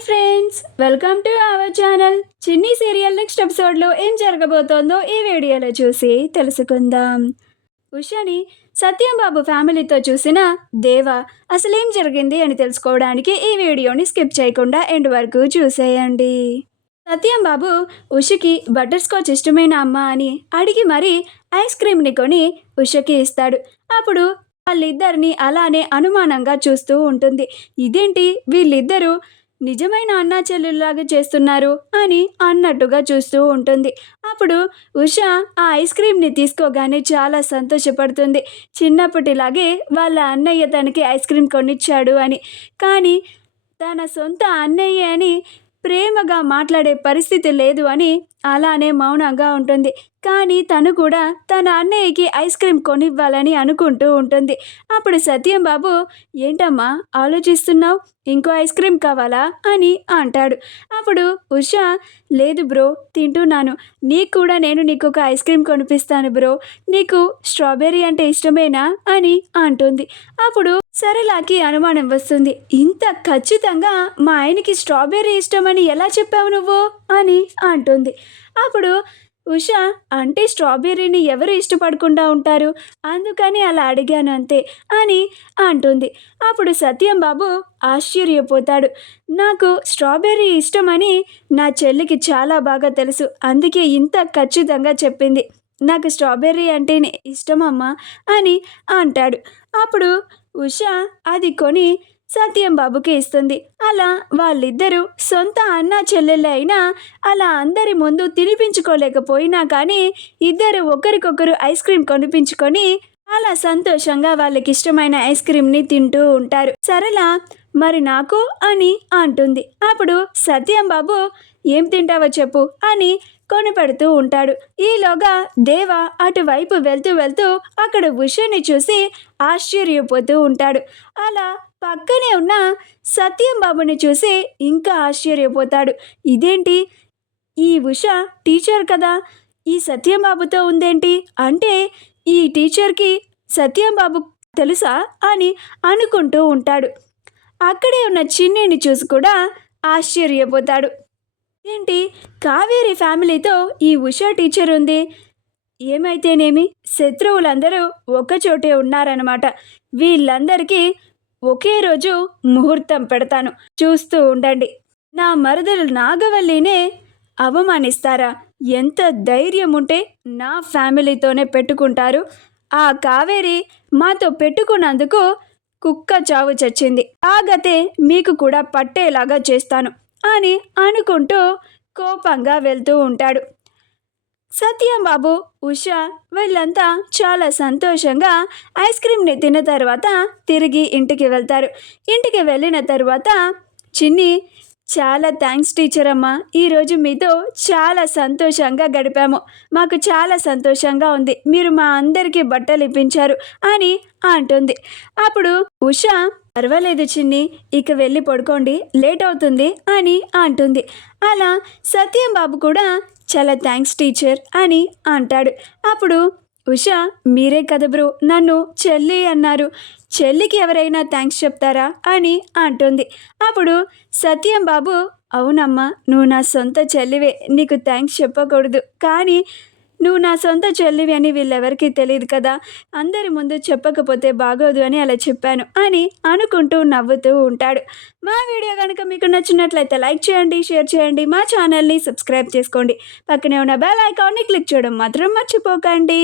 Hi friends, welcome to our channel. చిన్ని serial next ఎపిసోడ్లో ఏం జరగబోతోందో ఈ వీడియోలో చూసి తెలుసుకుందాం. ఉషని సత్యం బాబు ఫ్యామిలీతో చూసిన దేవ అసలేం జరిగింది అని తెలుసుకోవడానికి ఈ వీడియోని స్కిప్ చేయకుండా ఎండ్ వరకు చూసేయండి. సత్యం బాబు ఉషకి బటర్ స్కాచ్ ఇష్టమైన అమ్మ అని అడిగి మరీ ఐస్ క్రీమ్ని కొని ఉషకి ఇస్తాడు. అప్పుడు వాళ్ళిద్దరిని అలానే అనుమానంగా చూస్తూ ఉంటుంది. ఇదేంటి వీళ్ళిద్దరూ నిజమైన అన్నా చెల్లెల్లాగా చేస్తున్నారు అని అన్నట్టుగా చూస్తూ ఉంటుంది. అప్పుడు ఉష ఆ ఐస్ క్రీమ్ని తీసుకోగానే చాలా సంతోషపడుతుంది. చిన్నప్పటిలాగే వాళ్ళ అన్నయ్య తనకి ఐస్ క్రీమ్ కొనిచ్చాడు అని. కానీ తన సొంత అన్నయ్య అని ప్రేమగా మాట్లాడే పరిస్థితి లేదు అని అలానే మౌనంగా ఉంటుంది. కానీ తను కూడా తన అన్నయ్యకి ఐస్ క్రీమ్ కొనివ్వాలని అనుకుంటూ ఉంటుంది. అప్పుడు సత్యం బాబు, ఏంటమ్మా ఆలోచిస్తున్నావు, ఇంకో ఐస్ క్రీమ్ కావాలా అని అంటాడు. అప్పుడు ఉష, లేదు బ్రో, తింటున్నాను, నీకు కూడా నేను నీకు ఒక ఐస్ క్రీమ్ కొనిపిస్తాను బ్రో, నీకు స్ట్రాబెర్రీ అంటే ఇష్టమేనా అని అంటుంది. అప్పుడు సరళకి అనుమానం వస్తుంది. ఇంత ఖచ్చితంగా మా ఆయనకి స్ట్రాబెర్రీ ఇష్టమని ఎలా చెప్పావు నువ్వు అని అంటుంది. అప్పుడు ఉష, అంటే స్ట్రాబెర్రీని ఎవరు ఇష్టపడకుండా ఉంటారు, అందుకని అలా అడిగాను అంతే అని అంటుంది. అప్పుడు సత్యం బాబు ఆశ్చర్యపోతాడు. నాకు స్ట్రాబెర్రీ ఇష్టమని నా చెల్లికి చాలా బాగా తెలుసు, అందుకే ఇంత ఖచ్చితంగా చెప్పింది. నాకు స్ట్రాబెర్రీ అంటేనే ఇష్టమమ్మా అని అంటాడు. అప్పుడు ఉష అది కొని సత్యం బాబుకి ఇస్తుంది. అలా వాళ్ళిద్దరూ సొంత అన్నా చెల్లెళ్ళే అయినా అలా అందరి ముందు తినిపించుకోలేకపోయినా కానీ ఇద్దరు ఒకరికొకరు ఐస్ క్రీమ్ కొనిపించుకొని అలా సంతోషంగా వాళ్ళకి ఇష్టమైన ఐస్ క్రీమ్ని తింటూ ఉంటారు. సరళ, మరి నాకు అని అంటుంది. అప్పుడు సత్యం బాబు, ఏం తింటావో చెప్పు అని కొనిపెడుతూ ఉంటాడు. ఈలోగా దేవ అటువైపు వెళ్తూ వెళ్తూ అక్కడ ఉషని చూసి ఆశ్చర్యపోతూ ఉంటాడు. అలా పక్కనే ఉన్న సత్యం బాబుని చూసి ఇంకా ఆశ్చర్యపోతాడు. ఇదేంటి, ఈ ఉష టీచర్ కదా, ఈ సత్యం బాబుతో ఉందేంటి, అంటే ఈ టీచర్కి సత్యం బాబు తెలుసా అని అనుకుంటూ ఉంటాడు. అక్కడే ఉన్న చిన్నిని చూసి కూడా ఆశ్చర్యపోతాడు. ఏంటి, కావేరి ఫ్యామిలీతో ఈ ఉషా టీచర్ ఉంది, ఏమైతేనేమి శత్రువులందరూ ఒకచోటే ఉన్నారన్నమాట. వీళ్ళందరికీ ఒకే రోజు ముహూర్తం పెడతాను, చూస్తూ ఉండండి. నా మరదలు నాగవల్లినే అవమానిస్తారా? ఎంత ధైర్యం ఉంటే నా ఫ్యామిలీతోనే పెట్టుకుంటారు. ఆ కావేరి మాతో పెట్టుకున్నందుకు కుక్క చావు చచ్చింది, ఆగతే మీకు కూడా పట్టేలాగా చేస్తాను అని అనుకుంటూ కోపంగా వెళ్తూ ఉంటాడు. సత్యం బాబు, ఉష వీళ్ళంతా చాలా సంతోషంగా ఐస్ క్రీమ్ని తిన్న తర్వాత తిరిగి ఇంటికి వెళ్తారు. ఇంటికి వెళ్ళిన తర్వాత చిన్ని, చాలా థ్యాంక్స్ టీచర్ అమ్మ, ఈరోజు మీతో చాలా సంతోషంగా గడిపాము, మాకు చాలా సంతోషంగా ఉంది, మీరు మా అందరికీ బట్టలు ఇప్పించారు అని అంటుంది. అప్పుడు ఉష, పర్వాలేదు చిన్ని, ఇక వెళ్ళి పడుకోండి, లేట్ అవుతుంది అని అంటుంది. అలా సత్యం బాబు కూడా చాలా థ్యాంక్స్ టీచర్ అని అంటాడు. అప్పుడు ఉష, మీరే కదా బ్రో నన్ను చెల్లి అన్నారు, చెల్లికి ఎవరైనా థ్యాంక్స్ చెప్తారా అని అంటుంది. అప్పుడు సత్యం బాబు, అవునమ్మా, నువ్వు నా సొంత చెల్లివే, నీకు థ్యాంక్స్ చెప్పకూడదు, కానీ నువ్వు నా సొంత చెల్లివి అని వీళ్ళెవరికీ తెలియదు కదా, అందరి ముందు చెప్పకపోతే బాగోదు అని అలా చెప్పాను అని అనుకుంటూ నవ్వుతూ ఉంటాడు. మా వీడియో కనుక మీకు నచ్చినట్లయితే లైక్ చేయండి, షేర్ చేయండి, మా ఛానల్ని సబ్స్క్రైబ్ చేసుకోండి, పక్కనే ఉన్న బెల్ ఐకాన్ని క్లిక్ చేయడం మాత్రం మర్చిపోకండి.